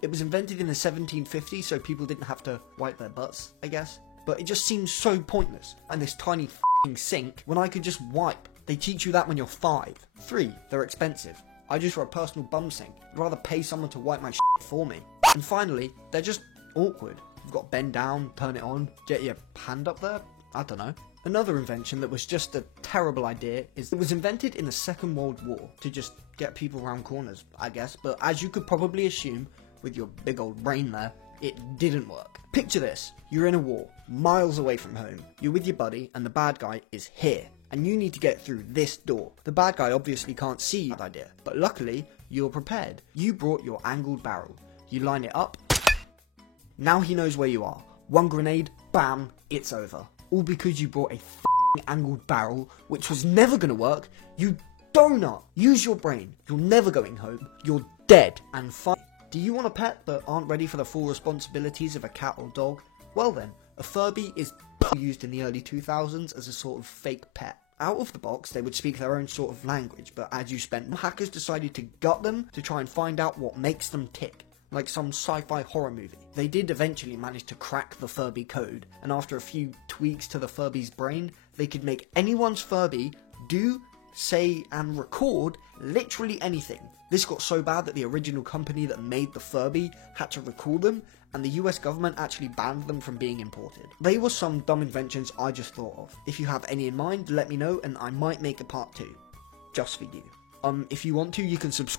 It was invented in the 1750s so people didn't have to wipe their butts, I guess. But it just seems so pointless. And this tiny f***ing sink when I could just wipe. They teach you that when you're 5. 3, they're expensive. I just want a personal bum sink. I'd rather pay someone to wipe my shit for me. And finally, they're just awkward. You've got to bend down, turn it on, get your hand up there. I don't know. Another invention that was just a terrible idea is it was invented in the Second World War to just get people round corners, I guess. But as you could probably assume, with your big old brain there, it didn't work. Picture this. You're in a war, miles away from home. You're with your buddy and the bad guy is here. And you need to get through this door. The bad guy obviously can't see that idea, but luckily, you're prepared. You brought your angled barrel. You line it up. Now he knows where you are. One grenade, bam, it's over. All because you brought a f***ing angled barrel, which was never gonna work. You donut. Use your brain. You're never going home. You're dead. And do you want a pet but aren't ready for the full responsibilities of a cat or dog? Well then, a Furby is used in the early 2000s as a sort of fake pet. Out of the box, they would speak their own sort of language, but as you spent, hackers decided to gut them to try and find out what makes them tick, like some sci-fi horror movie. They did eventually manage to crack the Furby code, and after a few tweaks to the Furby's brain, they could make anyone's Furby do, say, and record literally anything. This got so bad that the original company that made the Furby had to recall them, and the US government actually banned them from being imported. They were some dumb inventions I just thought of. If you have any in mind, let me know and I might make a part 2. Just for you. If you want to, you can subscribe.